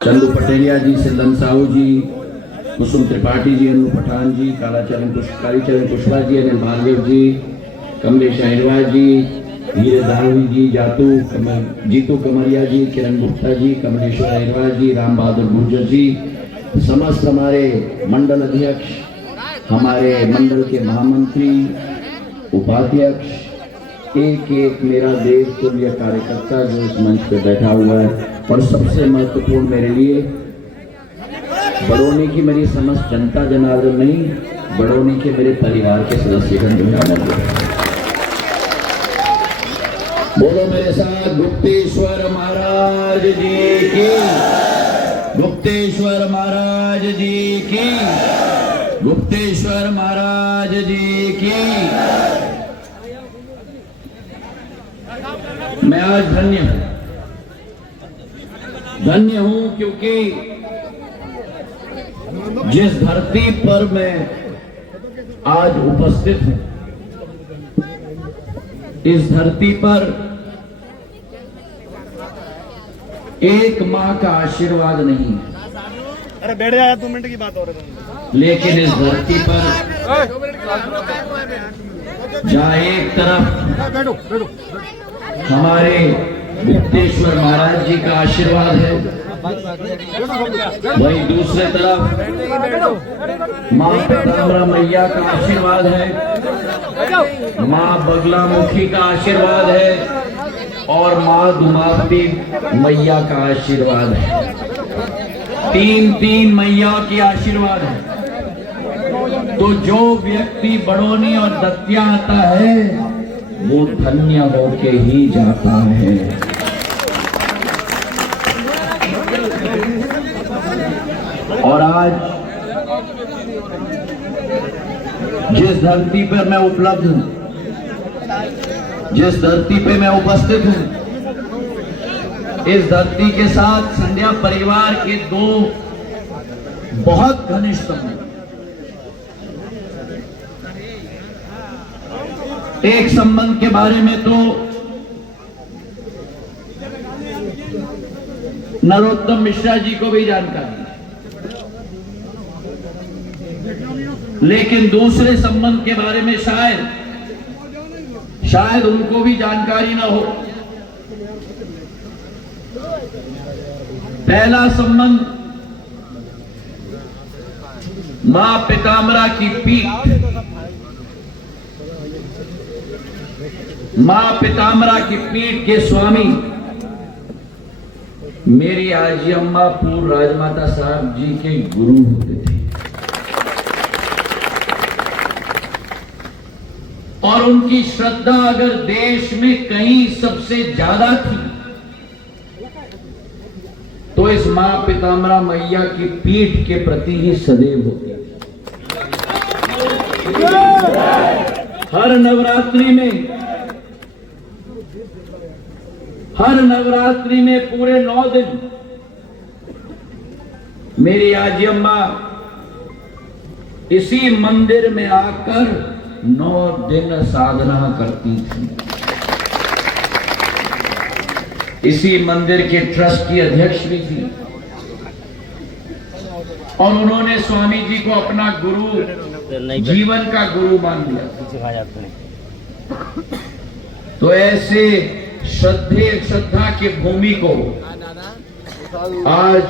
चंदू पटेलिया जी, सिल्लन साहू जी, कुसुम त्रिपाठी जी, अनु पठान जी, कालीचरण कुशवाहा जी, अनिल भार्गव जी, कमलेश अहिरवार जी, हीरे दानवी जी, जीतू कमरिया जी, किरण गुप्ता जी, कमलेश्वर अहिरवार जी, राम बहादुर गुर्जर जी, समस्त हमारे मंडल अध्यक्ष, हमारे मंडल के महामंत्री, उपाध्यक्ष, एक एक मेरा देश तुल्य कार्यकर्ता जो इस मंच पे बैठा हुआ है, और सबसे महत्वपूर्ण मेरे लिए बड़ौनी की मेरी समस्त जनता जनार्दन नहीं, बड़ौनी के मेरे परिवार के सदस्यगण जो है, बोलो मेरे साथ, गुप्तेश्वर महाराज जी की, गुप्तेश्वर महाराज जी की, गुप्तेश्वर महाराज जी की। मैं आज धन्य हूं क्योंकि जिस धरती पर मैं आज उपस्थित हूं, इस धरती पर एक मां का आशीर्वाद नहीं है। अरे बैठ जाया, 2 मिनट की बात हो रही है। लेकिन इस धरती पर जहां एक तरफ हमारे गुप्तेश्वर महाराज जी का आशीर्वाद है, वहीं दूसरे तरफ मां पीताम्बरा मैया का आशीर्वाद है, मां बगलामुखी का आशीर्वाद है, और मां दुमावती मैया का आशीर्वाद है। तीन मैया की आशीर्वाद है। तो जो व्यक्ति बड़ौनी और दतिया आता है वो धन्य होके ही जाता है। और आज जिस धरती पर मैं उपलब्ध हूं, जिस धरती पे मैं उपस्थित हूं, इस धरती के साथ संध्या परिवार के 2 बहुत घनिष्ठ संबंध। एक संबंध के बारे में तो नरोत्तम मिश्रा जी को भी जानकारी है, लेकिन दूसरे संबंध के बारे में शायद उनको भी जानकारी ना हो। पहला संबंध मां पीताम्बरा की पीठ, मां पीताम्बरा की पीठ के स्वामी मेरी आजी अम्मा पूर्व राजमाता साहब जी के गुरु होते थे, और उनकी श्रद्धा अगर देश में कहीं सबसे ज्यादा थी तो इस मां पीताम्बरा मैया की पीठ के प्रति ही सदैव होती थी। हर नवरात्रि में पूरे 9 दिन मेरी आजी अम्मा इसी मंदिर में आकर 9 दिन साधना करती थी। इसी मंदिर के ट्रस्ट की अध्यक्ष भी थी, और उन्होंने स्वामी जी को अपना गुरु, जीवन का गुरु मान लिया। तो ऐसे श्रद्धा के भूमि को आज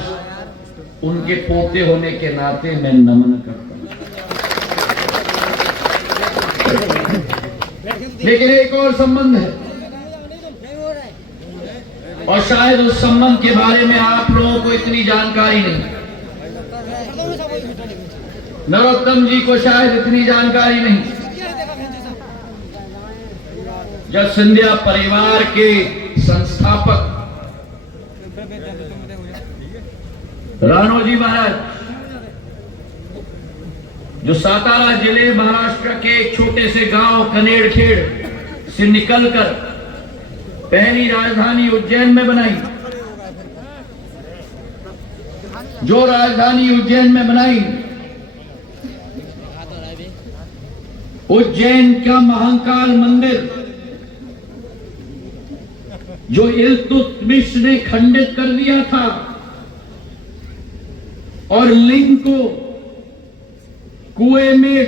उनके पोते होने के नाते मैं नमन करता हूं। लेकिन एक और संबंध है, और शायद उस संबंध के बारे में आप लोगों को इतनी जानकारी नहीं, नरोत्तम जी को शायद इतनी जानकारी नहीं। जब सिंधिया परिवार के संस्थापक राणोजी महाराज, जो सातारा जिले महाराष्ट्र के एक छोटे से गांव कनेड़खेड़ से निकलकर पहली राजधानी उज्जैन में बनाई, जो राजधानी उज्जैन में बनाई, उज्जैन का महाकाल मंदिर जो इल्तुतमिश ने खंडित कर दिया था, और लिंग को कुएं में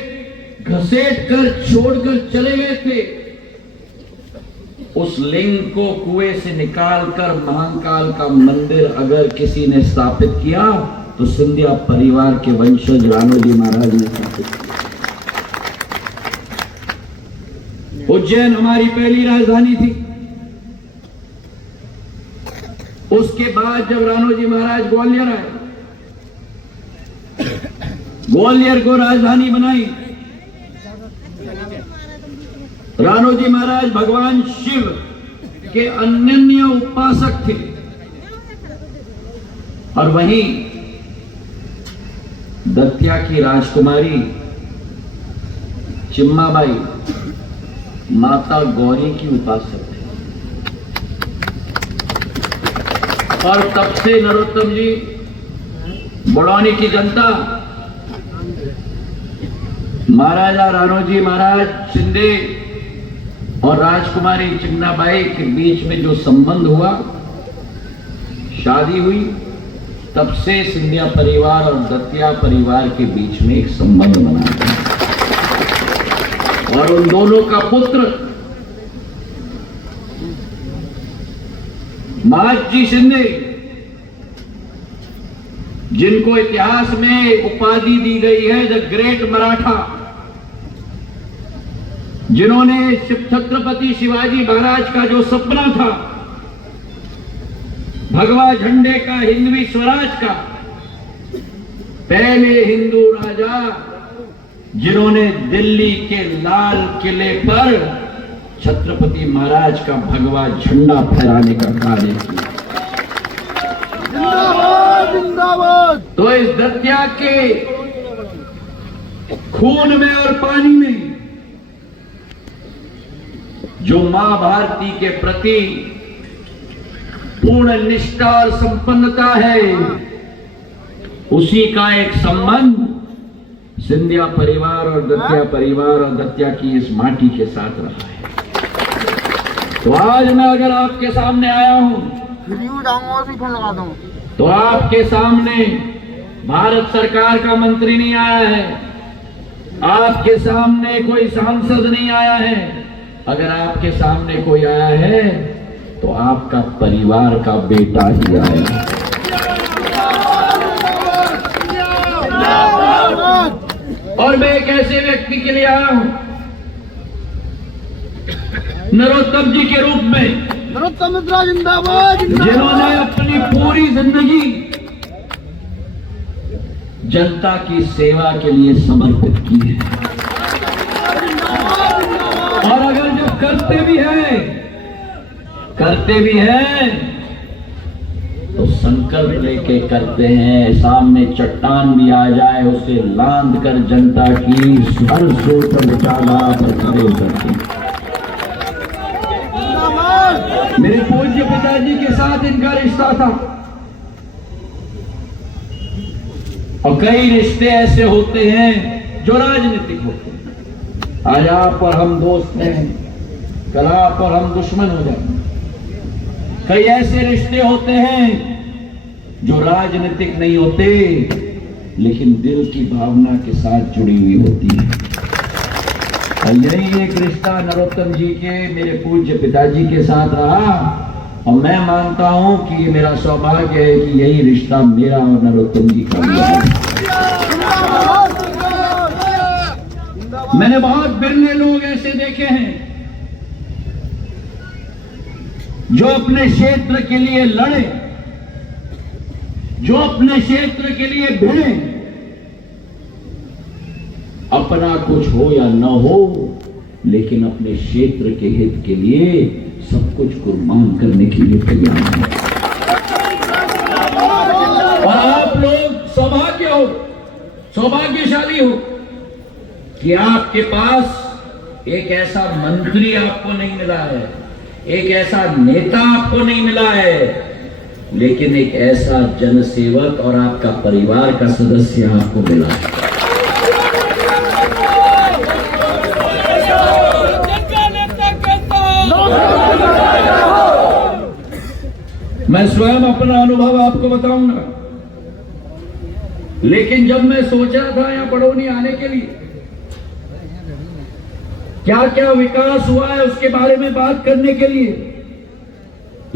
घसीट कर छोड़कर चले गए थे। उस लिंग को कुएं से निकालकर महाकाल का मंदिर अगर किसी ने स्थापित किया तो सिंधिया परिवार के वंशज राणोजी महाराज ने स्थापित किया। उज्जैन हमारी पहली राजधानी थी। उसके बाद जब राणोजी महाराज ग्वालियर आए, ग्वालियर को राजधानी बनाई। राणोजी महाराज भगवान शिव के अनन्य उपासक थे और वहीं दतिया की राजकुमारी चिम्माबाई माता गौरी की उपासक थे। और तब से नरोत्तम जी, बड़ौनी की जनता महाराजा राणोजी महाराज शिंदे और राजकुमारी चिन्नाबाई के बीच में जो संबंध हुआ, शादी हुई, तब से सिंधिया परिवार और दतिया परिवार के बीच में एक संबंध बना और उन दोनों का पुत्र महाजी शिंदे, जिनको इतिहास में उपाधि दी गई है द ग्रेट मराठा, जिन्होंने छत्रपति शिवाजी महाराज का जो सपना था भगवा झंडे का, हिंदवी स्वराज का, पहले हिंदू राजा जिन्होंने दिल्ली के लाल किले पर छत्रपति महाराज का भगवा झंडा फहराने का कार्य किया। तो इस दतिया के खून में और पानी में जो मां भारती के प्रति पूर्ण निष्ठा और संपन्नता है, उसी का एक संबंध सिंधिया परिवार और दतिया परिवार और दतिया की इस माटी के साथ रहा है। तो आज मैं अगर आपके सामने आया हूं तो आपके सामने भारत सरकार का मंत्री नहीं आया है, आपके सामने कोई सांसद नहीं आया है। अगर आपके सामने कोई आया है तो आपका परिवार का बेटा ही आया। और मैं एक ऐसे व्यक्ति के लिए आया हूं नरोत्तम जी के रूप में, नरोत्तम मिश्रा जिंदाबाद, जिन्होंने अपनी पूरी जिंदगी जनता की सेवा के लिए समर्पित की है। और अगर जो करते भी हैं तो संकल्प लेके करते हैं। सामने चट्टान भी आ जाए उसे लांद कर जनता की हर सोच पर विचारधारा पर खड़े उतरते हैं। मेरे पूज्य पिताजी के साथ इनका रिश्ता था और कई रिश्ते ऐसे होते हैं जो राजनीतिक होते हैं। आज आप और हम दोस्त हैं, कल आप और हम दुश्मन हो जाएंगे। कई ऐसे रिश्ते होते हैं जो राजनीतिक नहीं होते लेकिन दिल की भावना के साथ जुड़ी हुई होती है। और यही एक रिश्ता नरोत्तम जी के, मेरे पूज्य पिताजी के साथ रहा और मैं मानता हूं कि ये मेरा सौभाग्य है कि यही रिश्ता मेरा और नरोत्तम जी का भी है। मैंने बहुत बिरले लोग ऐसे देखे हैं जो अपने क्षेत्र के लिए लड़े, जो अपने क्षेत्र के लिए भिड़े, अपना कुछ हो या न हो लेकिन अपने क्षेत्र के हित के लिए सब कुछ कुर्बान करने के लिए तैयार हैं। और आप लोग सौभाग्यशाली हो कि आपके पास एक ऐसा मंत्री आपको नहीं मिला है, एक ऐसा नेता आपको नहीं मिला है, लेकिन एक ऐसा जनसेवक और आपका परिवार का सदस्य आपको मिला है। मैं स्वयं अपना अनुभव आपको बताऊंगा। लेकिन जब मैं सोच रहा था यहाँ बड़ौनी आने के लिए क्या क्या विकास हुआ है उसके बारे में बात करने के लिए,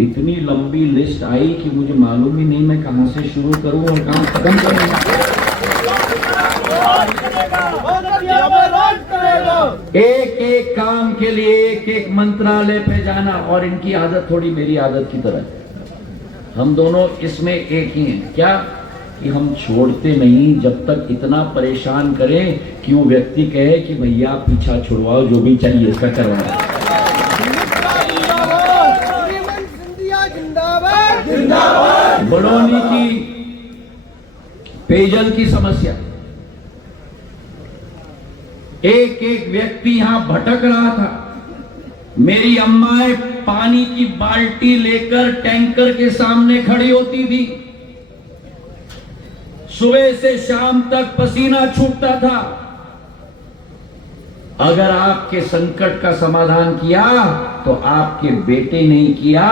इतनी लंबी लिस्ट आई कि मुझे मालूम ही नहीं मैं कहां से शुरू करूं और कहां खत्म करूं। एक एक काम के लिए एक एक मंत्रालय पे जाना, और इनकी आदत थोड़ी मेरी आदत की तरह है। हम दोनों इसमें एक ही हैं, क्या कि हम छोड़ते नहीं जब तक इतना परेशान करें कि वो व्यक्ति कहे कि भैया पीछा छुड़वाओ, जो भी चाहिए इसका करवाओ। बड़ौनी की पेयजल की समस्या, एक एक व्यक्ति यहां भटक रहा था। मेरी अम्माएं पानी की बाल्टी लेकर टैंकर के सामने खड़ी होती थी, सुबह से शाम तक पसीना छूटता था। अगर आपके संकट का समाधान किया तो आपके बेटे नहीं किया,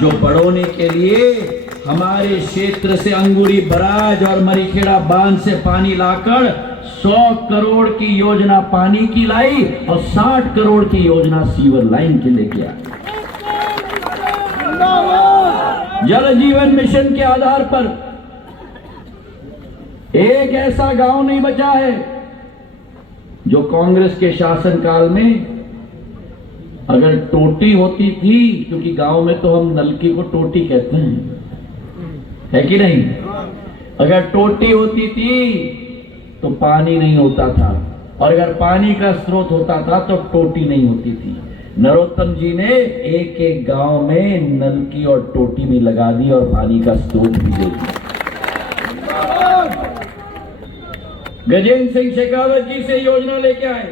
जो बड़ौनी के लिए हमारे क्षेत्र से अंगूरी बराज और मरीखेड़ा बांध से पानी लाकर 100 करोड़ की योजना पानी की लाई और 60 करोड़ की योजना सीवर लाइन के लेके आई। जल जीवन मिशन के आधार पर एक ऐसा गांव नहीं बचा है जो कांग्रेस के शासनकाल में, अगर टोटी होती थी, क्योंकि गांव में तो हम नलकी को टोटी कहते हैं, है कि नहीं, अगर टोटी होती थी तो पानी नहीं होता था, और अगर पानी का स्रोत होता था तो टोटी नहीं होती थी। नरोत्तम जी ने एक एक गांव में नलकी और टोटी भी लगा दी और पानी का स्रोत भी दे दिया। गजेंद्र सिंह शेखावत जी से योजना लेके आए,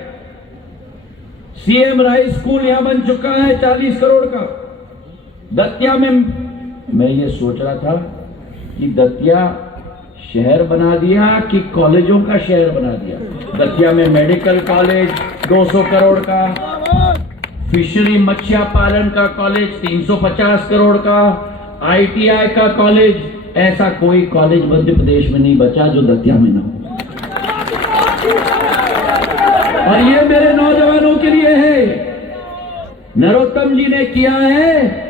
सीएम राइस स्कूल यहां बन चुका है 40 करोड़ का। दतिया में मैं ये सोच रहा था कि दतिया शहर बना दिया कि कॉलेजों का शहर बना दिया। दतिया में मेडिकल कॉलेज 200 करोड़ का, फिशरी मत्स्य पालन का कॉलेज 350 करोड़ का, आईटीआई का कॉलेज, ऐसा कोई कॉलेज मध्य प्रदेश में नहीं बचा जो दतिया में ना हो। और ये मेरे नौजवानों के लिए है, नरोत्तम जी ने किया है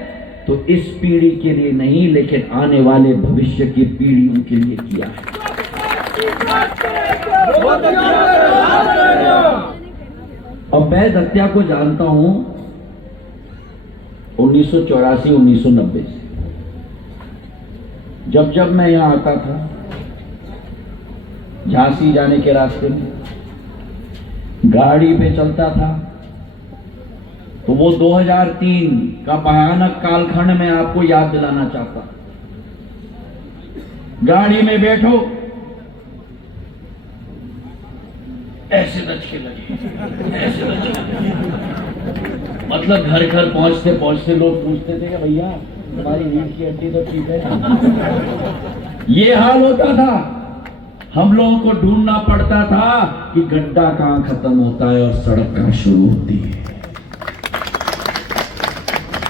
तो इस पीढ़ी के लिए नहीं, लेकिन आने वाले भविष्य की पीढ़ियों के लिए किया है। और मैं दतिया को जानता हूं 1984-1990 से। जब जब मैं यहां आता था झांसी जाने के रास्ते में गाड़ी पे चलता था, तो वो 2003 का भयानक कालखंड में आपको याद दिलाना चाहता। गाड़ी में बैठो, ऐसे लचके लगे, ऐसे लचके लगे। मतलब घर घर पहुंचते पहुंचते लोग पूछते थे कि भैया हमारी रीढ़ की हड्डी तो ठीक है। ये हाल होता था। हम लोगों को ढूंढना पड़ता था कि गड्ढा कहां खत्म होता है और सड़क कहां शुरू होती है।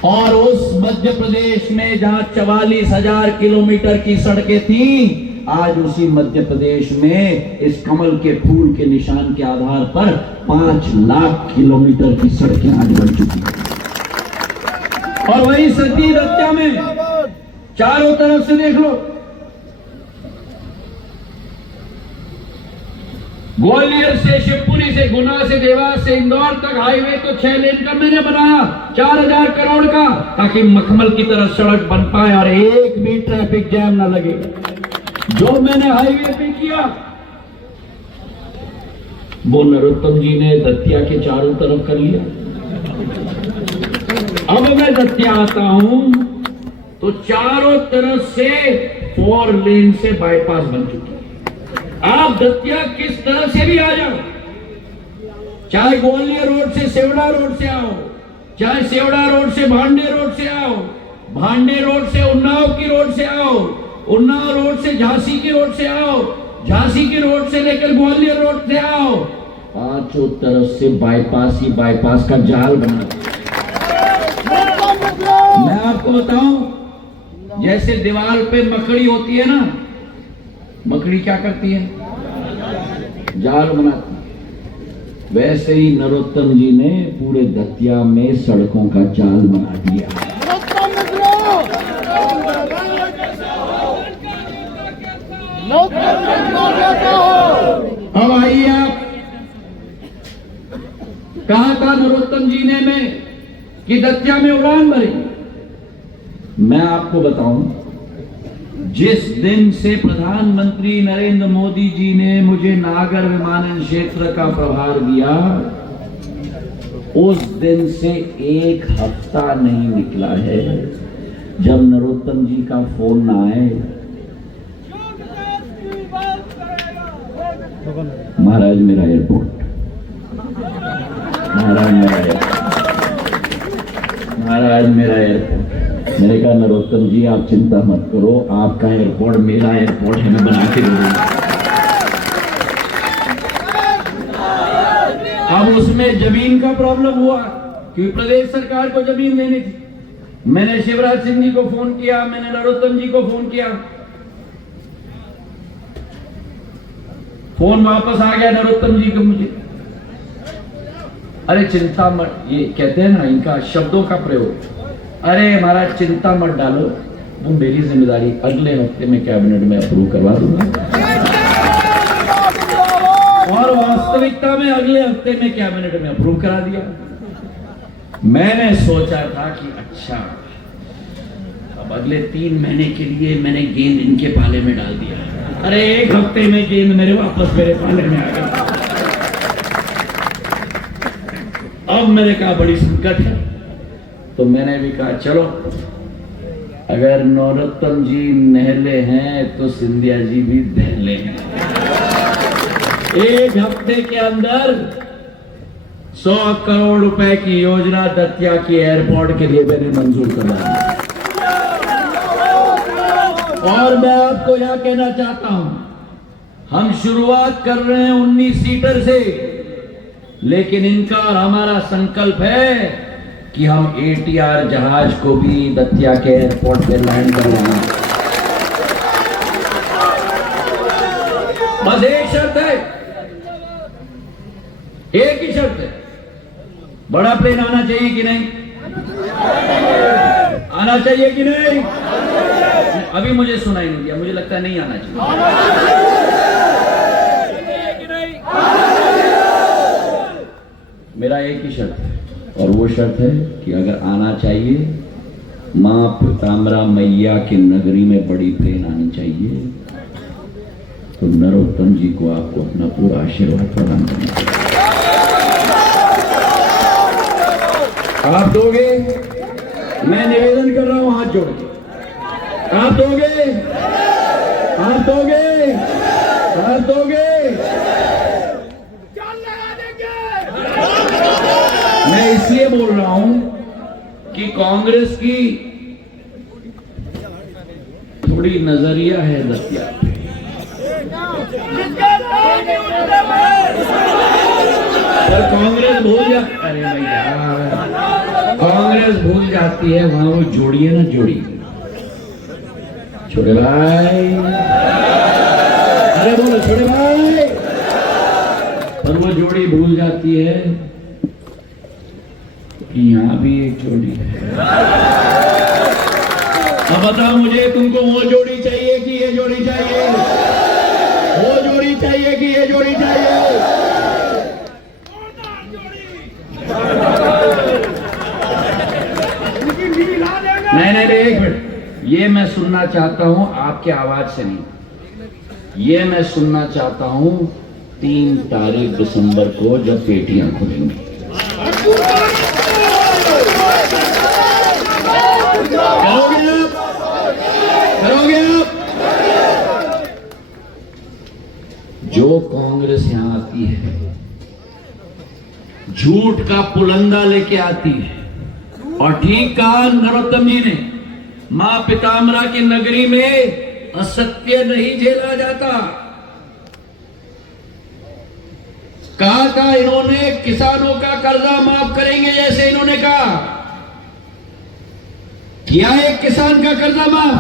और उस मध्य प्रदेश में जहां 44,000 किलोमीटर की सड़कें थी, आज उसी मध्य प्रदेश में इस कमल के फूल के निशान के आधार पर 5 लाख किलोमीटर की सड़कें आज बन चुकी हैं। और वही सती दतिया में चारों तरफ से देख लो, ग्वालियर से शिवपुरी से गुना से देवास से इंदौर तक हाईवे तो 6 लेन का मैंने बनाया 4000 करोड़ का, ताकि मखमल की तरह सड़क बन पाए और एक भी ट्रैफिक जैम ना लगे। जो मैंने हाईवे पे किया वो नरोत्तम जी ने दतिया के चारों तरफ कर लिया। अब मैं दतिया आता हूं तो चारों तरफ से 4 लेन से बाईपास बन चुकी है। आप दतिया किस तरह से भी आ जाओ, चाहे ग्वालियर रोड से सेवड़ा रोड से आओ, चाहे सेवड़ा रोड से भांडे रोड से आओ, भांडे रोड से उन्नाव की रोड से आओ, उन्नाव रोड से झांसी की रोड से आओ, झांसी की रोड से लेकर ग्वालियर रोड से आओ, पांचों तरफ से बाईपास ही बाईपास का जाल बना। मैं आपको बताऊं, जैसे दीवार पे मकड़ी होती है ना, मकड़ी बकरी क्या करती है? जाल बनाती है। वैसे ही नरोत्तम जी ने पूरे दतिया में सड़कों का जाल बना दिया। नरोत्तम मित्रों, नरोत्तम मित्रों कैसा हो? अब आइए, आप कहा था नरोत्तम जी ने मैं कि दतिया में उड़ान भरेंगे। मैं आपको बताऊं, जिस दिन से प्रधानमंत्री नरेंद्र मोदी जी ने मुझे नागर विमानन क्षेत्र का प्रभार दिया, उस दिन से एक हफ्ता नहीं निकला है जब नरोत्तम जी का फोन ना आए। महाराज मेरा एयरपोर्ट, महाराज मेरा एयरपोर्ट, महाराज मेरा एयरपोर्ट। मैंने कहा नरोत्तम जी आप चिंता मत करो, आपका एयरपोर्ट मेरा एयरपोर्ट है, मैं बना के दूंगा। अब उसमें जमीन का प्रॉब्लम हुआ क्योंकि प्रदेश सरकार को जमीन देनी थी। मैंने शिवराज सिंह जी को फोन किया, मैंने नरोत्तम जी को फोन किया, फोन वापस आ गया नरोत्तम जी को मुझे। अरे चिंता मत, ये कहते हैं ना इनका शब्दों का प्रयोग, अरे महाराज चिंता मत डालो, वो मेरी जिम्मेदारी, अगले हफ्ते में कैबिनेट में अप्रूव करवा दूंगा। और वास्तविकता में अगले हफ्ते में कैबिनेट में अप्रूव करा दिया। मैंने सोचा था कि अच्छा अब अगले 3 महीने के लिए मैंने गेंद इनके पाले में डाल दिया। अरे एक हफ्ते में गेंद मेरे पाले में आ गई। अब मैंने कहा बड़ी संकट है, तो मैंने भी कहा चलो अगर नरोत्तम जी नहले हैं तो सिंधिया जी भी दहले हैं। एक हफ्ते के अंदर 100 करोड़ रुपए की योजना दतिया की एयरपोर्ट के लिए मैंने मंजूर करवा दी। और मैं आपको यहां कहना चाहता हूं, हम शुरुआत कर रहे हैं 19 सीटर से, लेकिन इनका और हमारा संकल्प है कि हम ATR जहाज को भी दतिया के एयरपोर्ट पे लैंड करवाएंगे। बस एक शर्त है, एक ही शर्त है, बड़ा प्लेन आना चाहिए कि नहीं? आना चाहिए कि नहीं? अभी मुझे सुनाई नहीं दिया, मुझे लगता है नहीं आना चाहिए। मेरा एक ही शर्त है, और वो शर्त है कि अगर आना चाहिए, मां पीताम्बरा मैया की नगरी में बड़ी प्लेन आनी चाहिए, तो नरोत्तम जी को आपको अपना पूरा आशीर्वाद प्रदान करना चाहिए। आप दोगे? मैं निवेदन कर रहा हूं हाथ जोड़ के, आप दोगे? आप दोगे? आप दोगे? मैं इसलिए बोल रहा हूं कि कांग्रेस की थोड़ी नजरिया है दतिया पे। कांग्रेस भूल जाती, अरे भैया कांग्रेस भूल जाती है वहां वो जोड़ी है ना, जोड़ी छोटे भाई, अरे बोलो छोटे भाई, पर वो जोड़ी भूल जाती है कि यहाँ भी एक जोड़ी है। अब बताओ मुझे, तुमको वो जोड़ी चाहिए कि ये जोड़ी चाहिए? वो जोड़ी चाहिए कि ये जोड़ी चाहिए? नहीं, एक मिनट, ये मैं सुनना चाहता हूं आपके आवाज से नहीं, ये मैं सुनना चाहता हूं 3 तारीख दिसंबर को जब पेटियां खुलेंगी। करोगे आप? जो कांग्रेस यहां आती है, झूठ का पुलंदा लेके आती है, और ठीक कहा नरोत्तम जी ने, मां पीताम्बरा की नगरी में असत्य नहीं झेला जाता। कहा था इन्होंने किसानों का कर्जा माफ करेंगे, जैसे इन्होंने कहा, किया एक किसान का कर्जा माफ?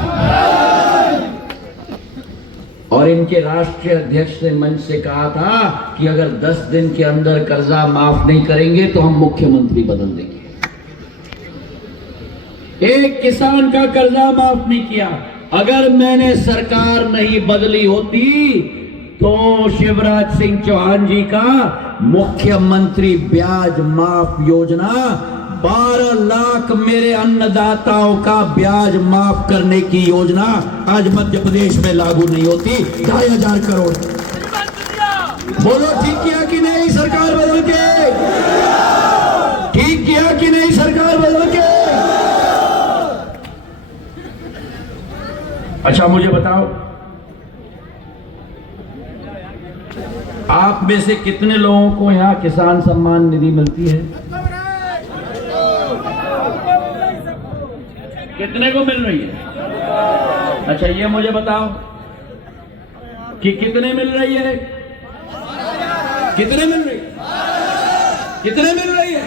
और इनके राष्ट्रीय अध्यक्ष ने मंच से कहा था कि अगर 10 दिन के अंदर कर्जा माफ नहीं करेंगे तो हम मुख्यमंत्री बदल देंगे। एक किसान का कर्जा माफ नहीं किया। अगर मैंने सरकार नहीं बदली होती तो शिवराज सिंह चौहान जी का मुख्यमंत्री ब्याज माफ योजना 12 लाख मेरे अन्नदाताओं का ब्याज माफ करने की योजना आज मध्य प्रदेश में लागू नहीं होती। 2,500 करोड़। बोलो ठीक किया कि नहीं सरकार बदल के? ठीक किया कि नहीं सरकार बदल के? अच्छा मुझे बताओ, आप में से कितने लोगों को यहां किसान सम्मान निधि मिलती है? कितने को मिल रही है? अच्छा ये मुझे बताओ कि कितने मिल रही है? कितने मिल रही है? कितने मिल रही है?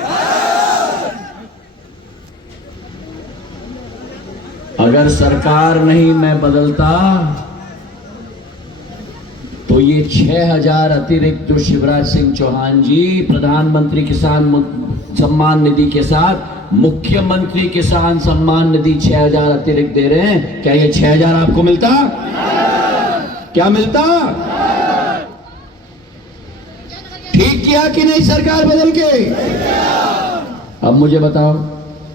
अगर सरकार नहीं मैं बदलता तो ये 6,000 अतिरिक्त जो शिवराज सिंह चौहान जी प्रधानमंत्री किसान सम्मान निधि के साथ मुख्यमंत्री किसान सम्मान निधि 6,000 अतिरिक्त दे रहे हैं, क्या ये 6,000 आपको मिलता? क्या मिलता? ठीक किया कि नहीं सरकार बदल के? अब मुझे बताओ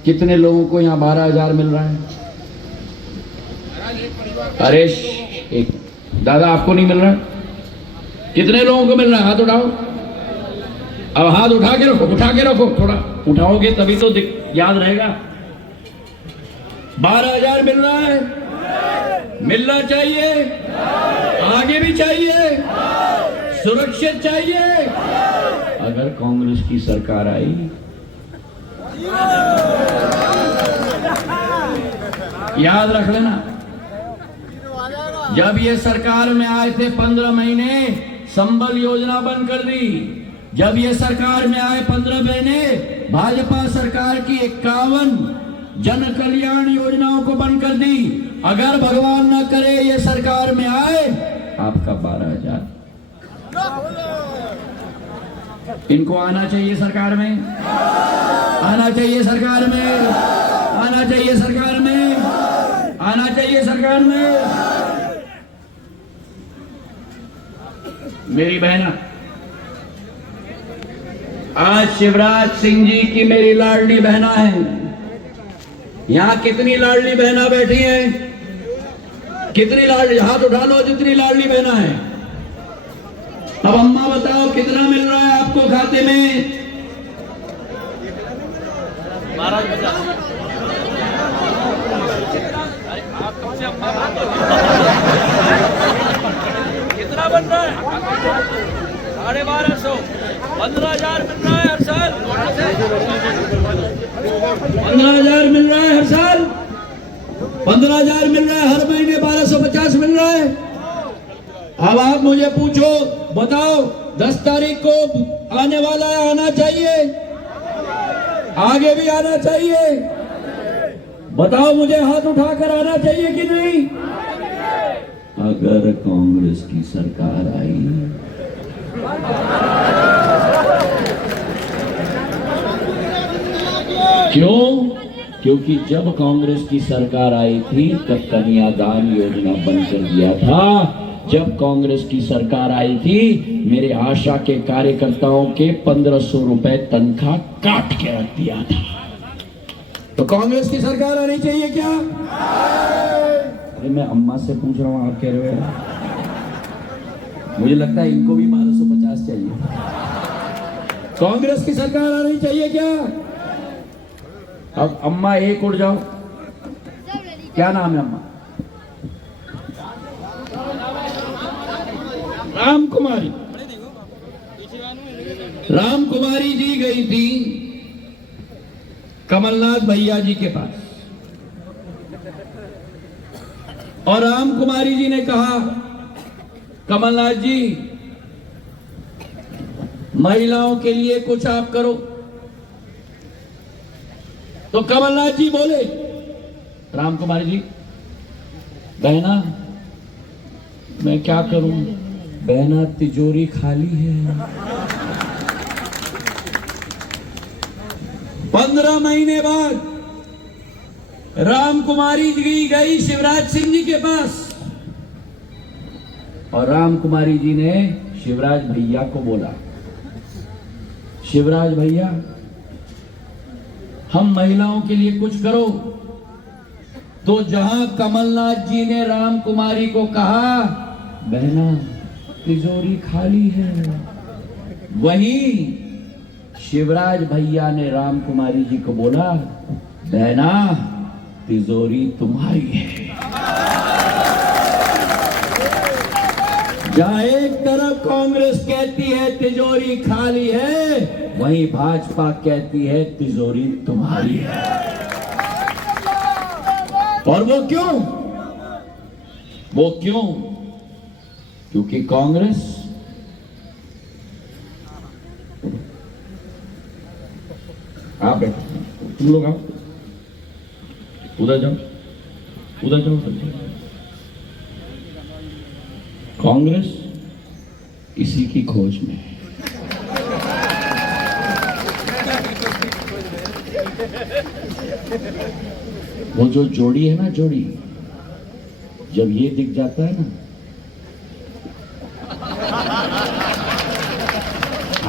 कितने लोगों को यहाँ 12,000 मिल रहा है? अरे एक दादा आपको नहीं मिल रहा? कितने लोगों को मिल रहा है? हाथ उठाओ। अब हाथ उठा के रखो, उठा के रखो, थोड़ा उठाओगे तभी तो याद रहेगा। 12,000 मिल रहा है, मिलना चाहिए, आगे भी चाहिए, सुरक्षित चाहिए। अगर कांग्रेस की सरकार आई, याद रख लेना, जब ये सरकार में आए थे 15 महीने संबल योजना बंद कर दी। जब ये सरकार में आए 15 महीने भाजपा सरकार की 51 जन कल्याण योजनाओं को बंद कर दी। अगर भगवान न करे ये सरकार में आए, आपका 12,000। इनको आना चाहिए सरकार में, आना चाहिए सरकार में, आना चाहिए सरकार में, आना चाहिए सरकार में। मेरी बहना, आज शिवराज सिंह जी की मेरी लाडली बहना है। यहां कितनी लाडली बहना बैठी हैं? कितनी लाडली? हाथ उठा लो जितनी लाडली बहना है। अब अम्मा बताओ कितना मिल रहा है आपको खाते में? 12,000। कितना बन रहा है? 12,500। 15,000 मिल रहा है हर साल। 15,000 मिल रहा है हर साल। 15,000 मिल रहा है हर महीने। 1,250 मिल रहा है। अब आप मुझे पूछो, बताओ 10 तारीख को आने वाला है, आना चाहिए, आगे भी आना चाहिए। बताओ मुझे, हाथ उठाकर आना चाहिए कि नहीं? अगर कांग्रेस की सरकार आई, क्यों? क्योंकि जब कांग्रेस की सरकार आई थी तब कन्यादान योजना बंद कर दिया था। जब कांग्रेस की सरकार आई थी मेरे आशा के कार्यकर्ताओं के 1,500 रुपए तनख्वाह काट के रख दिया था। तो कांग्रेस की सरकार आनी चाहिए क्या? अरे मैं अम्मा से पूछ रहा हूं, आप कह रहे हो? मुझे लगता है इनको भी 1250 चाहिए। कांग्रेस की सरकार आनी चाहिए क्या? अब अम्मा एक उठ जाओ, क्या नाम है अम्मा? राम कुमारी। राम कुमारी जी गई थी कमलनाथ भैया जी के पास और राम कुमारी जी ने कहा, कमलनाथ जी महिलाओं के लिए कुछ आप करो। तो कमलनाथ जी बोले, राम कुमारी जी बहना मैं क्या करूं, बहना तिजोरी खाली है। 15 महीने बाद राम कुमारी जी गई शिवराज सिंह जी के पास और राम कुमारी जी ने शिवराज भैया को बोला, शिवराज भैया हम महिलाओं के लिए कुछ करो। तो जहां कमलनाथ जी ने राम कुमारी को कहा बहना तिजोरी खाली है, वहीं शिवराज भैया ने राम कुमारी जी को बोला बहना तिजोरी तुम्हारी है। जहां एक तरफ कांग्रेस कहती है तिजोरी खाली है, वहीं भाजपा कहती है तिजोरी तुम्हारी है। और वो क्यों? क्योंकि कांग्रेस आप बैठो, तुम लोग आओ, उधर जाओ। कांग्रेस इसी की खोज में है। वो जो जोड़ी है ना, जोड़ी जब ये दिख जाता है ना,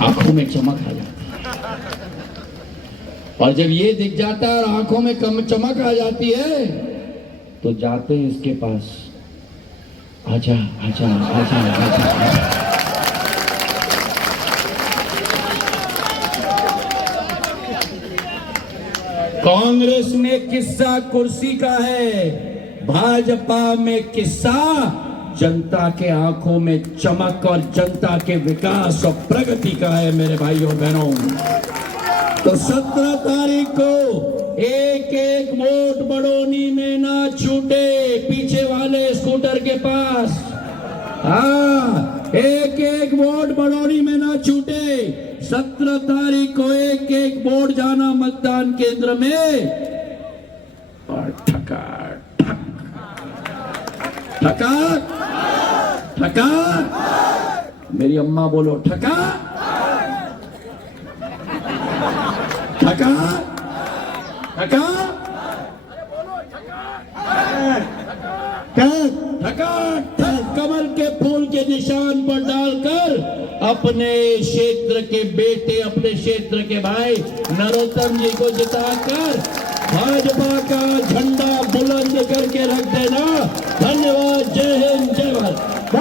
आंखों में चमक आ जाती है। और जब ये दिख जाता है और आंखों में चमक आ जाती है, तो जाते हैं इसके पास, आजा आजा आजा आजा। कांग्रेस में किस्सा कुर्सी का है, भाजपा में किस्सा जनता के आंखों में चमक और जनता के विकास और प्रगति का है मेरे भाइयों बहनों। तो 17 तारीख को एक एक वोट बड़ौनी में ना छूटे, पीछे वाले स्कूटर के पास, हाँ, एक एक वोट बड़ौनी में ना छूटे। 17 तारीख को एक एक वोट जाना मतदान केंद्र में और ठका मेरी अम्मा बोलो ठका कमल के फूल के निशान पर डालकर अपने क्षेत्र के बेटे, अपने क्षेत्र के भाई नरोत्तम जी को जिताकर भाजपा का झंडा बुलंद करके रख देना। धन्यवाद। जय हिंद, जय भारत।